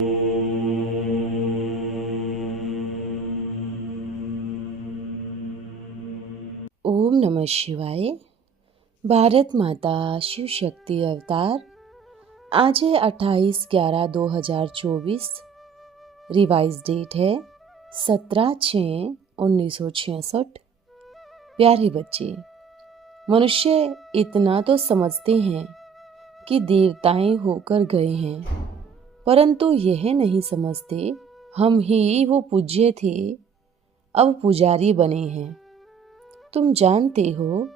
ओम नमः शिवाय। भारत माता शिव शक्ति अवतार। आज है 28/11/2024। रिवाइज डेट है 17/6/1966। प्यारे बच्चे, मनुष्य इतना तो समझते हैं कि देवताएं होकर गए हैं, परंतु यह नहीं समझते हम ही वो पूज्य थे, अब पुजारी बने हैं। तुम जानते हो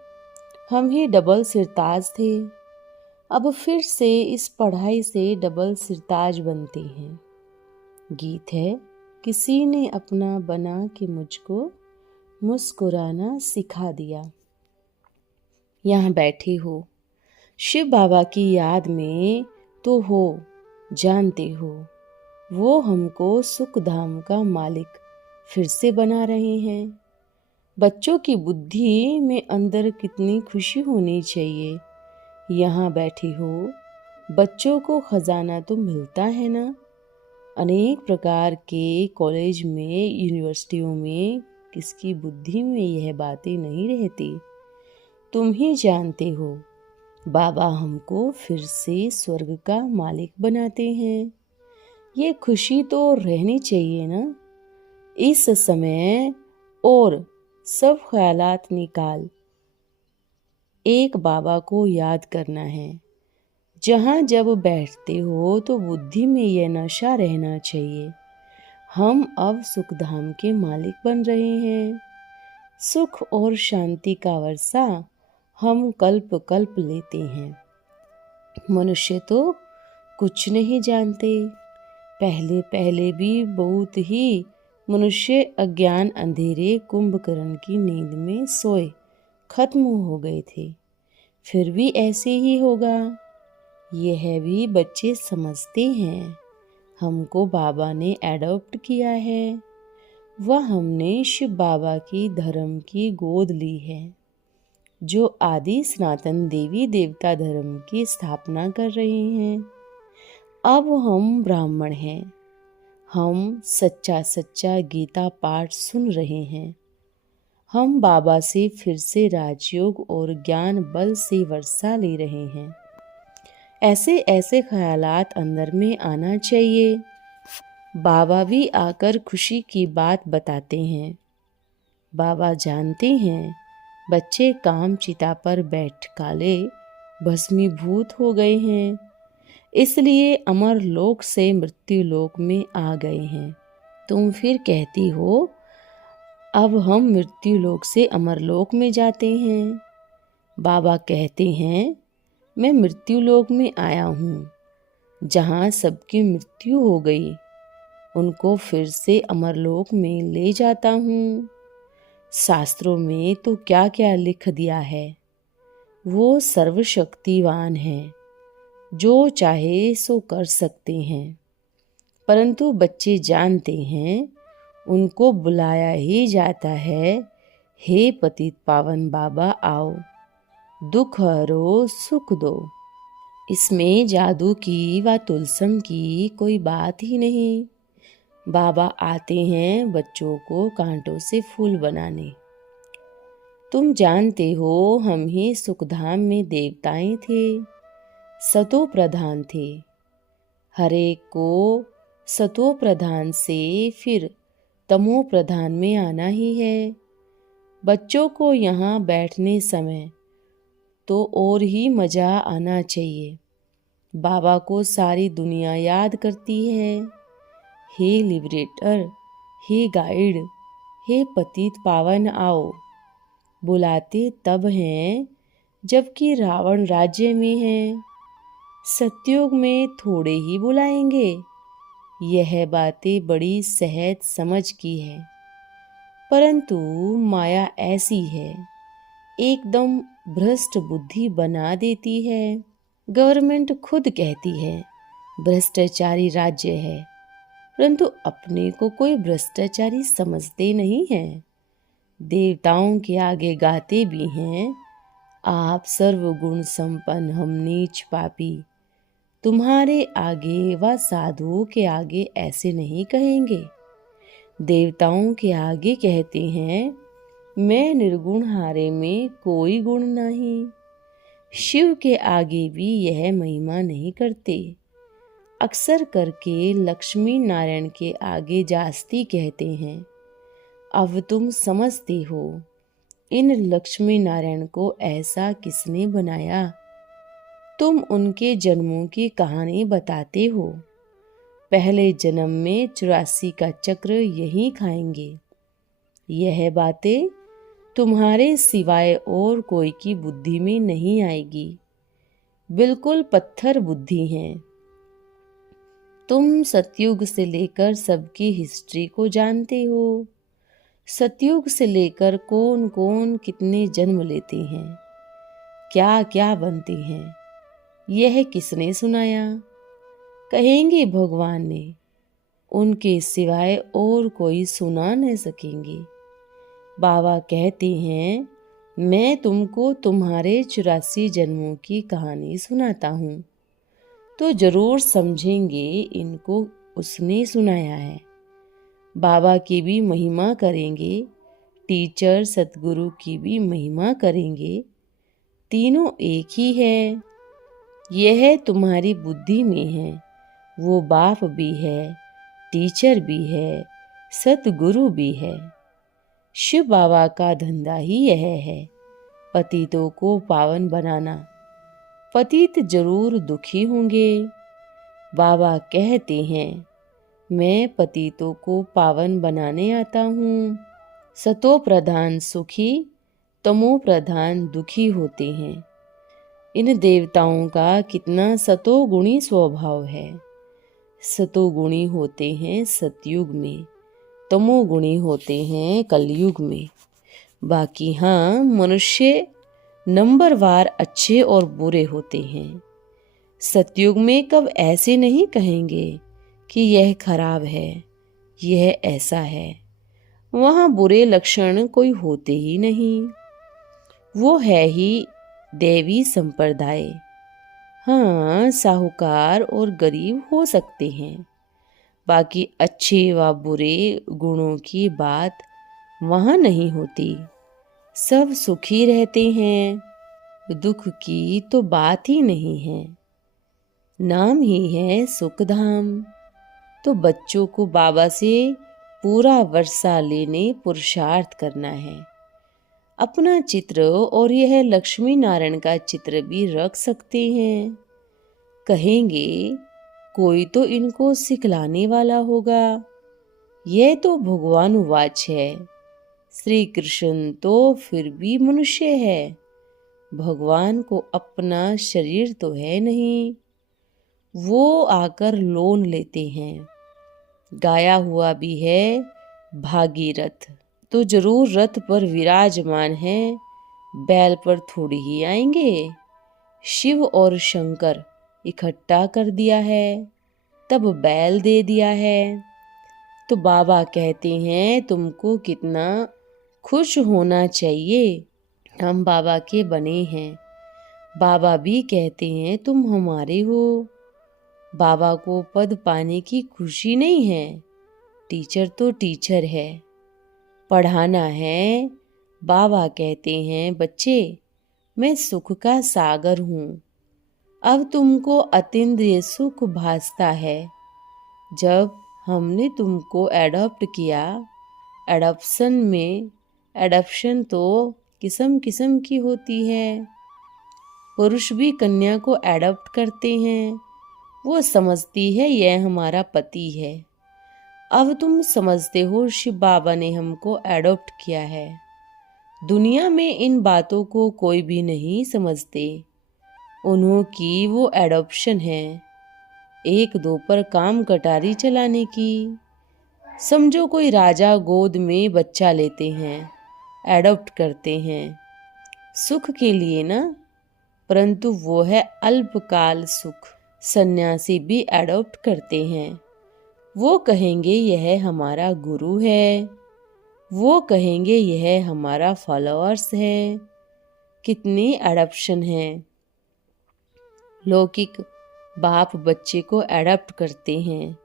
हम ही डबल सिरताज थे, अब फिर से इस पढ़ाई से डबल सिरताज बनते हैं। गीत है, किसी ने अपना बना के मुझको मुस्कुराना सिखा दिया। यहाँ बैठे हो शिव बाबा की याद में तो हो, जानते हो वो हमको सुख धाम का मालिक फिर से बना रहे हैं। बच्चों की बुद्धि में अंदर कितनी खुशी होनी चाहिए। यहाँ बैठे हो, बच्चों को खजाना तो मिलता है ना। अनेक प्रकार के कॉलेज में, यूनिवर्सिटियों में किसकी बुद्धि में यह बातें नहीं रहती। तुम ही जानते हो बाबा हमको फिर से स्वर्ग का मालिक बनाते हैं। ये खुशी तो रहनी चाहिए ना। इस समय और सब ख्यालात निकाल एक बाबा को याद करना है। जहाँ जब बैठते हो तो बुद्धि में यह नशा रहना चाहिए, हम अब सुखधाम के मालिक बन रहे हैं। सुख और शांति का वर्षा हम कल्प कल्प लेते हैं। मनुष्य तो कुछ नहीं जानते। पहले पहले भी बहुत ही मनुष्य अज्ञान अंधेरे कुंभकर्ण की नींद में सोए खत्म हो गए थे। फिर भी ऐसे ही होगा, यह भी बच्चे समझते हैं। हमको बाबा ने एडॉप्ट किया है, वह हमने शिव बाबा की धर्म की गोद ली है, जो आदि सनातन देवी देवता धर्म की स्थापना कर रहे हैं। अब हम ब्राह्मण हैं, हम सच्चा सच्चा गीता पाठ सुन रहे हैं। हम बाबा से फिर से राजयोग और ज्ञान बल से वर्षा ले रहे हैं। ऐसे ऐसे ख्यालात अंदर में आना चाहिए। बाबा भी आकर खुशी की बात बताते हैं। बाबा जानते हैं बच्चे काम चिता पर बैठ काले भस्मीभूत हो गए हैं, इसलिए अमर लोक से मृत्यु लोक में आ गए हैं। तुम फिर कहती हो अब हम मृत्यु लोक से अमर लोक में जाते हैं। बाबा कहते हैं मैं मृत्यु लोक में आया हूँ, जहाँ सबकी मृत्यु हो गई, उनको फिर से अमर लोक में ले जाता हूँ। शास्त्रों में तो क्या क्या लिख दिया है। वो सर्वशक्तिवान है, जो चाहे सो कर सकते हैं। परंतु बच्चे जानते हैं उनको बुलाया ही जाता है, हे पतित पावन बाबा आओ, दुख हरो सुख दो। इसमें जादू की व तुलसम की कोई बात ही नहीं। बाबा आते हैं बच्चों को कांटों से फूल बनाने। तुम जानते हो हम ही सुखधाम में देवताएं थे, सतो प्रधान थे। हरेक को सतो प्रधान से फिर तमो प्रधान में आना ही है। बच्चों को यहाँ बैठने समय तो और ही मजा आना चाहिए। बाबा को सारी दुनिया याद करती है। हे लिबरेटर, हे गाइड, हे पतित पावन आओ। बुलाते तब हैं जबकि रावण राज्य में है। सतयुग में थोड़े ही बुलाएंगे। यह बातें बड़ी सहज समझ की है, परंतु माया ऐसी है, एकदम भ्रष्ट बुद्धि बना देती है। गवर्नमेंट खुद कहती है भ्रष्टाचारी राज्य है, परंतु अपने को कोई भ्रष्टाचारी समझते नहीं है। देवताओं के आगे गाते भी हैं, आप सर्वगुण संपन्न हम नीच पापी, तुम्हारे आगे व साधुओं के आगे ऐसे नहीं कहेंगे। देवताओं के आगे कहते हैं, मैं निर्गुण हारे में कोई गुण नहीं। शिव के आगे भी यह महिमा नहीं करते। अक्सर करके लक्ष्मी नारायण के आगे जास्ती कहते हैं। अब तुम समझते हो इन लक्ष्मी नारायण को ऐसा किसने बनाया। तुम उनके जन्मों की कहानी बताते हो। पहले जन्म में 84 का चक्र यही खाएंगे। यह बातें तुम्हारे सिवाय और कोई की बुद्धि में नहीं आएगी। बिल्कुल पत्थर बुद्धि हैं। तुम सतयुग से लेकर सबकी हिस्ट्री को जानते हो। सतयुग से लेकर कौन कौन कितने जन्म लेते हैं, क्या क्या बनते हैं, यह किसने सुनाया। कहेंगे भगवान ने। उनके सिवाय और कोई सुना न सकेंगे। बाबा कहते हैं, मैं तुमको तुम्हारे 84 जन्मों की कहानी सुनाता हूँ तो जरूर समझेंगे इनको उसने सुनाया है। बाबा की भी महिमा करेंगे, टीचर सतगुरु की भी महिमा करेंगे। तीनों एक ही है। यह तुम्हारी बुद्धि में है। वो बाप भी है, टीचर भी है, सतगुरु भी है। शिव बाबा का धंधा ही यह है, पतितों को पावन बनाना। पतित जरूर दुखी होंगे। बाबा कहते हैं, मैं पतितों को पावन बनाने आता हूँ। सतो प्रधान सुखी, तमो प्रधान दुखी होते हैं। इन देवताओं का कितना सतोगुणी स्वभाव है। सतोगुणी होते हैं सतयुग में, तमोगुणी होते हैं कलयुग में। बाकी हाँ, मनुष्य नंबरवार अच्छे और बुरे होते हैं। सतयुग में कब ऐसे नहीं कहेंगे कि यह खराब है, यह ऐसा है। वहाँ बुरे लक्षण कोई होते ही नहीं। वो है ही देवी संप्रदाय। हाँ, साहूकार और गरीब हो सकते हैं। बाकी अच्छे व बुरे गुणों की बात वहाँ नहीं होती। सब सुखी रहते हैं। दुख की तो बात ही नहीं है। नाम ही है सुखधाम। तो बच्चों को बाबा से पूरा वर्षा लेने पुरुषार्थ करना है। अपना चित्र और यह लक्ष्मी नारायण का चित्र भी रख सकते हैं। कहेंगे कोई तो इनको सिखलाने वाला होगा। यह तो भगवान वाच है। श्री कृष्ण तो फिर भी मनुष्य है। भगवान को अपना शरीर तो है नहीं। वो आकर लोन लेते हैं। गाया हुआ भी है भागीरथ, तो जरूर रथ पर विराजमान है, बैल पर थोड़ी ही आएंगे। शिव और शंकर इकट्ठा कर दिया है, तब बैल दे दिया है। तो बाबा कहते हैं, तुमको कितना खुश होना चाहिए, हम बाबा के बने हैं। बाबा भी कहते हैं, तुम हमारे हो। बाबा को पद पाने की खुशी नहीं है। टीचर तो टीचर है, पढ़ाना है। बाबा कहते हैं, बच्चे मैं सुख का सागर हूँ। अब तुमको अतीन्द्रिय सुख भासता है। जब हमने तुमको एडॉप्ट किया, एडॉप्शन तो किस्म किस्म की होती है। पुरुष भी कन्या को एडॉप्ट करते हैं। वो समझती है यह हमारा पति है। अब तुम समझते हो शिव बाबा ने हमको एडॉप्ट किया है। दुनिया में इन बातों को कोई भी नहीं समझते। उन्हों की वो एडॉप्शन है, एक दो पर काम कटारी चलाने की। समझो कोई राजा गोद में बच्चा लेते हैं, एडॉप्ट करते हैं, सुख के लिए ना, परंतु वो है अल्पकाल सुख। सन्यासी भी एडॉप्ट करते हैं। वो कहेंगे यह हमारा गुरु है, वो कहेंगे यह हमारा फॉलोअर्स है। कितनी एडॉप्शन है। लौकिक बाप बच्चे को अडॉप्ट करते हैं,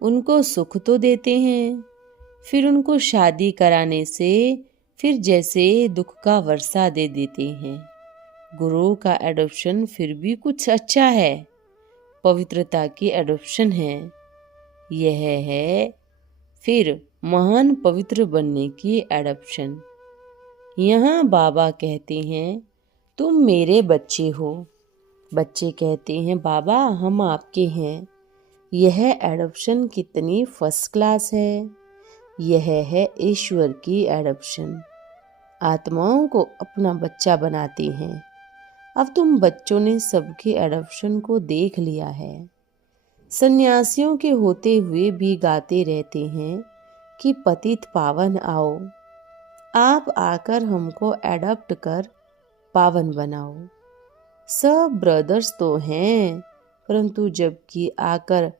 उनको सुख तो देते हैं, फिर उनको शादी कराने से फिर जैसे दुख का वर्षा दे देते हैं। गुरु का एडॉप्शन फिर भी कुछ अच्छा है, पवित्रता की एडॉप्शन है। यह है फिर महान पवित्र बनने की एडॉप्शन। यहाँ बाबा कहते हैं तुम मेरे बच्चे हो। बच्चे कहते हैं बाबा हम आपके हैं। यह एडॉप्शन कितनी फर्स्ट क्लास है। यह है ईश्वर की एडॉप्शन। आत्माओं को अपना बच्चा बनाते हैं। अब तुम बच्चों ने सबके एडॉप्शन को देख लिया है। सन्यासियों के होते हुए भी गाते रहते हैं कि पतित पावन आओ, आप आकर हमको एडॉप्ट कर पावन बनाओ। सब ब्रदर्स तो हैं, परंतु जबकि आकर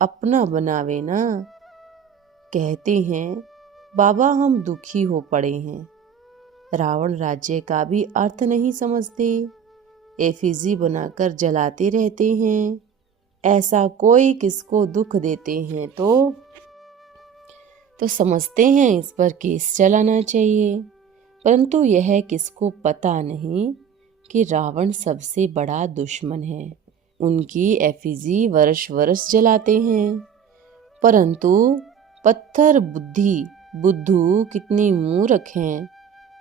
अपना बनावे ना, कहते हैं बाबा हम दुखी हो पड़े हैं। रावण राज्य का भी अर्थ नहीं समझते, एफिजी बनाकर जलाते रहते हैं। ऐसा कोई किसको दुख देते हैं तो समझते हैं इस पर केस चलाना चाहिए, परंतु यह किसको पता नहीं कि रावण सबसे बड़ा दुश्मन है। उनकी एफिजी वर्ष वर्ष जलाते हैं, परंतु पत्थर बुद्धू कितनी मूर्ख हैं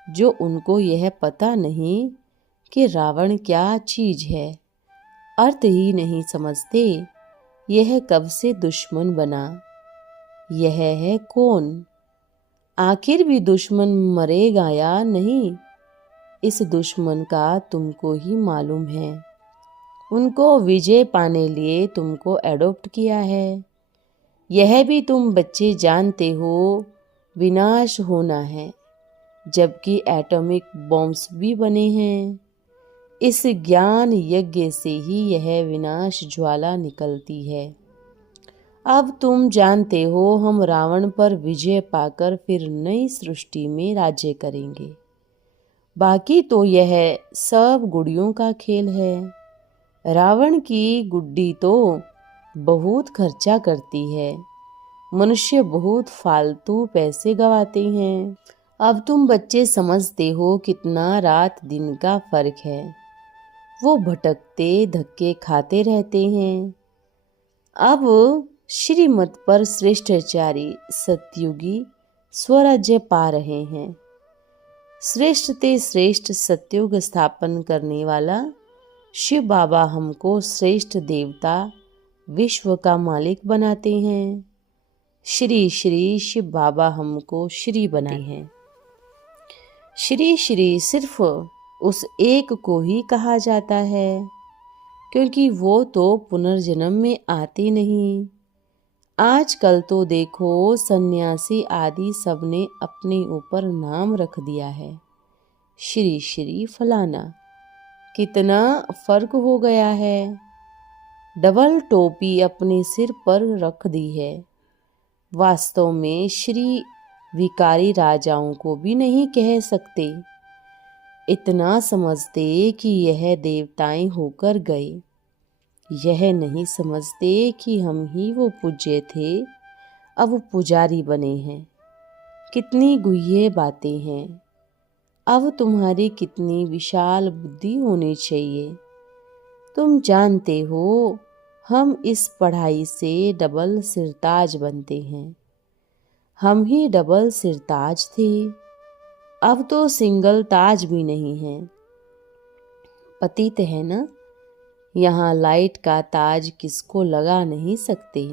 जो उनको यह पता नहीं कि रावण क्या चीज है। अर्थ ही नहीं समझते यह कब से दुश्मन बना। यह है कौन? आखिर भी दुश्मन मरेगा या नहीं, इस दुश्मन का तुमको ही मालूम है। उनको विजय पाने लिए तुमको एडॉप्ट किया है। यह भी तुम बच्चे जानते हो विनाश होना है, जबकि एटॉमिक बॉम्ब्स भी बने हैं। इस ज्ञान यज्ञ से ही यह विनाश ज्वाला निकलती है। अब तुम जानते हो हम रावण पर विजय पाकर फिर नई सृष्टि में राज्य करेंगे। बाकी तो यह सब गुड़ियों का खेल है। रावण की गुड्डी तो बहुत खर्चा करती है, मनुष्य बहुत फालतू पैसे गवाते हैं। अब तुम बच्चे समझते हो कितना रात दिन का फर्क है। वो भटकते धक्के खाते रहते हैं। अब श्रीमत पर श्रेष्ठाचारी सतयुगी स्वराज्य पा रहे हैं। श्रेष्ठ ते श्रेष्ठ सतयुग स्थापन करने वाला शिव बाबा हमको श्रेष्ठ देवता विश्व का मालिक बनाते हैं। श्री श्री शिव बाबा हमको श्री बनाए हैं। श्री श्री सिर्फ उस एक को ही कहा जाता है, क्योंकि वो तो पुनर्जन्म में आते नहीं। आजकल तो देखो सन्यासी आदि सबने अपने ऊपर नाम रख दिया है, श्री श्री फलाना। कितना फर्क हो गया है। डबल टोपी अपने सिर पर रख दी है। वास्तव में श्री विकारी राजाओं को भी नहीं कह सकते। इतना समझते कि यह देवताएं होकर गए। यह नहीं समझते कि हम ही वो पूज्य थे, अब पुजारी बने हैं। कितनी गुह्य बातें हैं। अब तुम्हारी कितनी विशाल बुद्धि होनी चाहिए। तुम जानते हो हम इस पढ़ाई से डबल सिरताज बनते हैं। हम ही डबल सिरताज थे, अब तो सिंगल ताज भी नहीं है। पतित है ना, यहाँ लाइट का ताज किसको लगा नहीं सकते,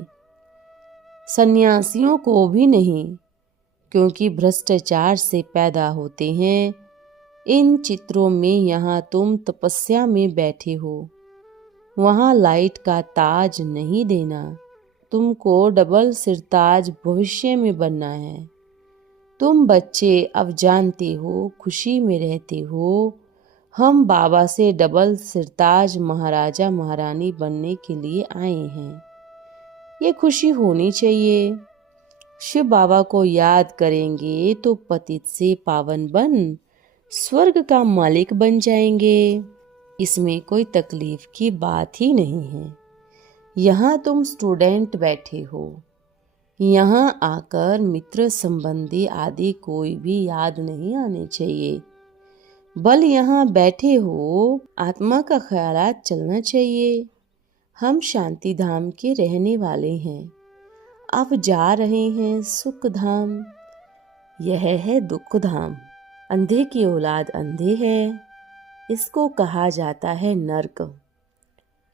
सन्यासियों को भी नहीं, क्योंकि भ्रष्टाचार से पैदा होते हैं। इन चित्रों में यहाँ तुम तपस्या में बैठे हो, वहाँ लाइट का ताज नहीं देना। तुमको डबल सिरताज भविष्य में बनना है। तुम बच्चे अब जानते हो, खुशी में रहते हो। हम बाबा से डबल सिरताज महाराजा महारानी बनने के लिए आए हैं। ये खुशी होनी चाहिए। शिव बाबा को याद करेंगे तो पतित से पावन बन स्वर्ग का मालिक बन जाएंगे। इसमें कोई तकलीफ की बात ही नहीं है। यहाँ तुम स्टूडेंट बैठे हो, यहाँ आकर मित्र संबंधी आदि कोई भी याद नहीं आने चाहिए। बल यहाँ बैठे हो, आत्मा का ख्यालात चलना चाहिए। हम शांति धाम के रहने वाले हैं, अब जा रहे हैं सुख धाम। यह है दुख धाम। अंधे की औलाद अंधे है, इसको कहा जाता है नरक।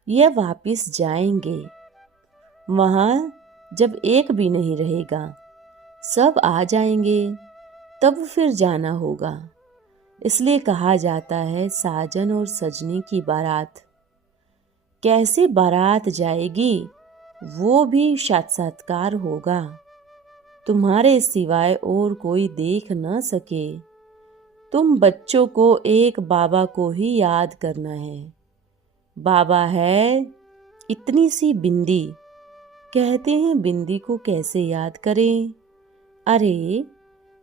यह वापिस जाएंगे, वहाँ जब एक भी नहीं रहेगा, सब आ जाएंगे, तब फिर जाना होगा। इसलिए कहा जाता है साजन और सजनी की बारात। कैसे बारात जाएगी वो भी साक्षात्कार होगा, तुम्हारे सिवाय और कोई देख न सके। तुम बच्चों को एक बाबा को ही याद करना है। बाबा है इतनी सी बिंदी, कहते हैं बिंदी को कैसे याद करें। अरे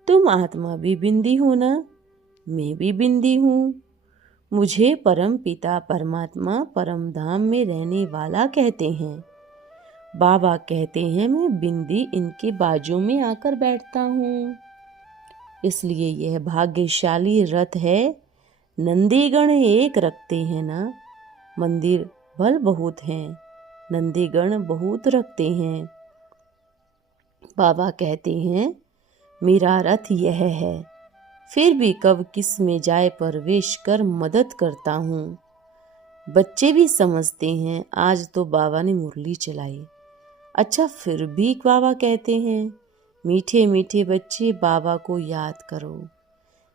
तुम आत्मा भी बिंदी हो ना, मैं भी बिंदी हूँ। मुझे परम पिता परमात्मा परम धाम में रहने वाला कहते हैं। बाबा कहते हैं मैं बिंदी इनके बाजू में आकर बैठता हूँ। इसलिए यह भाग्यशाली रथ है। नंदीगण एक रखते हैं ना, मंदिर भल बहुत हैं, नंदीगण बहुत रखते हैं। बाबा कहते हैं मेरा रथ यह है, फिर भी कब किस में जाए प्रवेश कर मदद करता हूँ। बच्चे भी समझते हैं आज तो बाबा ने मुरली चलाई। अच्छा फिर भी बाबा कहते हैं मीठे मीठे बच्चे बाबा को याद करो।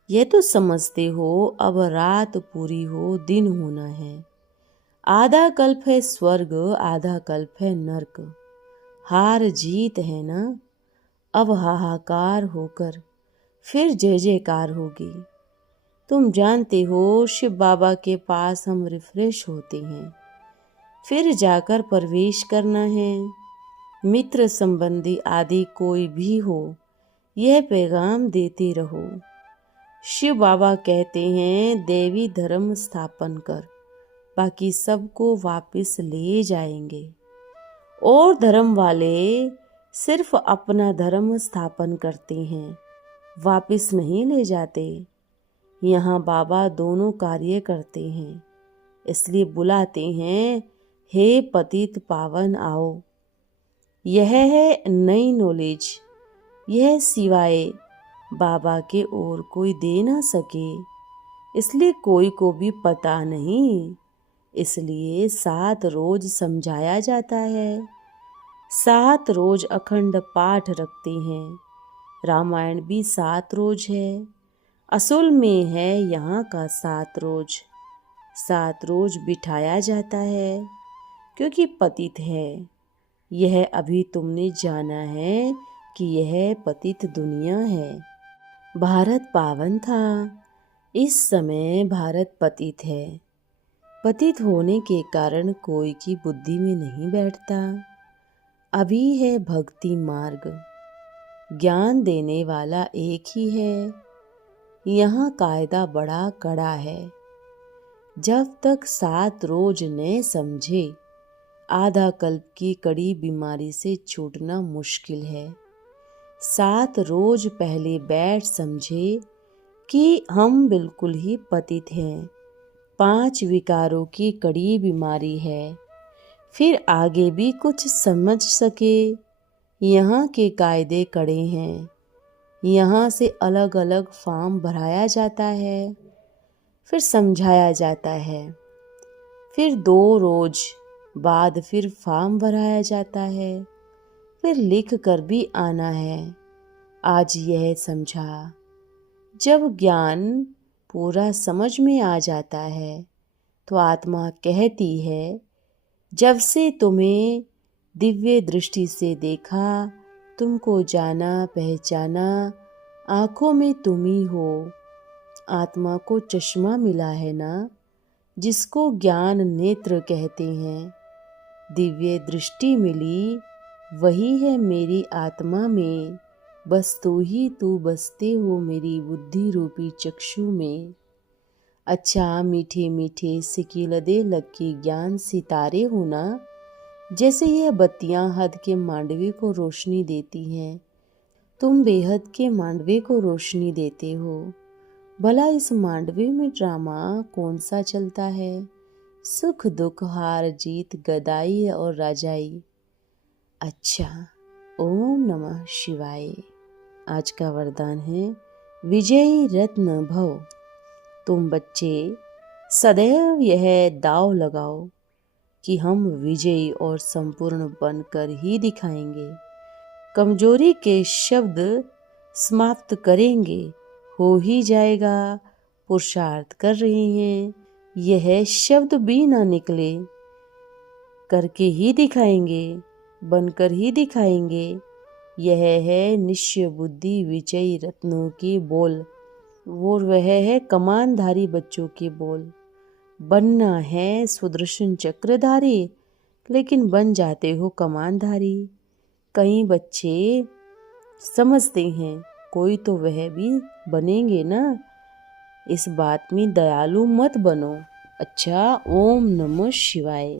यह तो समझते हो अब रात पूरी हो दिन होना है। आधा कल्प है स्वर्ग, आधा कल्प है नरक। हार जीत है ना, अब हाहाकार होकर फिर जय जयकार होगी। तुम जानते हो शिव बाबा के पास हम रिफ्रेश होते हैं, फिर जाकर प्रवेश करना है। मित्र संबंधी आदि कोई भी हो, यह पैगाम देते रहो। शिव बाबा कहते हैं देवी धर्म स्थापन कर, बाकी सबको वापस ले जाएंगे। और धर्म वाले सिर्फ अपना धर्म स्थापन करते हैं, वापस नहीं ले जाते। यहाँ बाबा दोनों कार्य करते हैं, इसलिए बुलाते हैं हे पतित पावन आओ। यह है नई नॉलेज, यह सिवाय बाबा के और कोई दे ना सके, इसलिए कोई को भी पता नहीं। इसलिए 7 रोज समझाया जाता है। 7 रोज अखंड पाठ रखते हैं। रामायण भी 7 रोज है, असल में है यहाँ का 7 रोज। 7 रोज बिठाया जाता है क्योंकि पतित है। यह अभी तुमने जाना है कि यह पतित दुनिया है। भारत पावन था, इस समय भारत पतित है। पतित होने के कारण कोई की बुद्धि में नहीं बैठता। अभी है भक्ति मार्ग, ज्ञान देने वाला एक ही है। यहाँ कायदा बड़ा कड़ा है। जब तक 7 रोज न समझे, आधा कल्प की कड़ी बीमारी से छूटना मुश्किल है। 7 रोज पहले बैठ समझे कि हम बिल्कुल ही पतित हैं, 5 विकारों की कड़ी बीमारी है, फिर आगे भी कुछ समझ सके। यहाँ के कायदे कड़े हैं। यहाँ से अलग अलग फॉर्म भराया जाता है, फिर समझाया जाता है। फिर 2 रोज बाद फिर फॉर्म भराया जाता है, फिर लिख कर भी आना है। आज यह समझा। जब ज्ञान पूरा समझ में आ जाता है तो आत्मा कहती है जब से तुम्हें दिव्य दृष्टि से देखा, तुमको जाना पहचाना, आँखों में तुम ही हो। आत्मा को चश्मा मिला है ना, जिसको ज्ञान नेत्र कहते हैं। दिव्य दृष्टि मिली, वही है मेरी आत्मा में। बस तू ही तू बसते हो मेरी बुद्धि रूपी चक्षु में। अच्छा मीठे मीठे सिकिलदे लग के ज्ञान सितारे हो ना, जैसे यह बत्तियां हद के मांडवे को रोशनी देती हैं, तुम बेहद के मांडवे को रोशनी देते हो। भला इस मांडवे में ड्रामा कौन सा चलता है? सुख दुख, हार जीत, गदाई और राजाई। अच्छा, ओम नमः शिवाय। आज का वरदान है विजयी रत्न भव। तुम बच्चे सदैव यह दांव लगाओ कि हम विजयी और संपूर्ण बनकर ही दिखाएंगे। कमजोरी के शब्द समाप्त करेंगे, हो ही जाएगा, पुरुषार्थ कर रहे हैं, यह शब्द भी ना निकले, करके ही दिखाएंगे, बनकर ही दिखाएंगे। यह है निश्चय बुद्धि विजयी रत्नों के बोल, वो वह है कमानधारी बच्चों के बोल। बनना है सुदर्शन चक्रधारी, लेकिन बन जाते हो कमानधारी। कई बच्चे समझते हैं कोई तो वह भी बनेंगे ना, इस बात में दयालु मत बनो। अच्छा, ओम नमः शिवाय।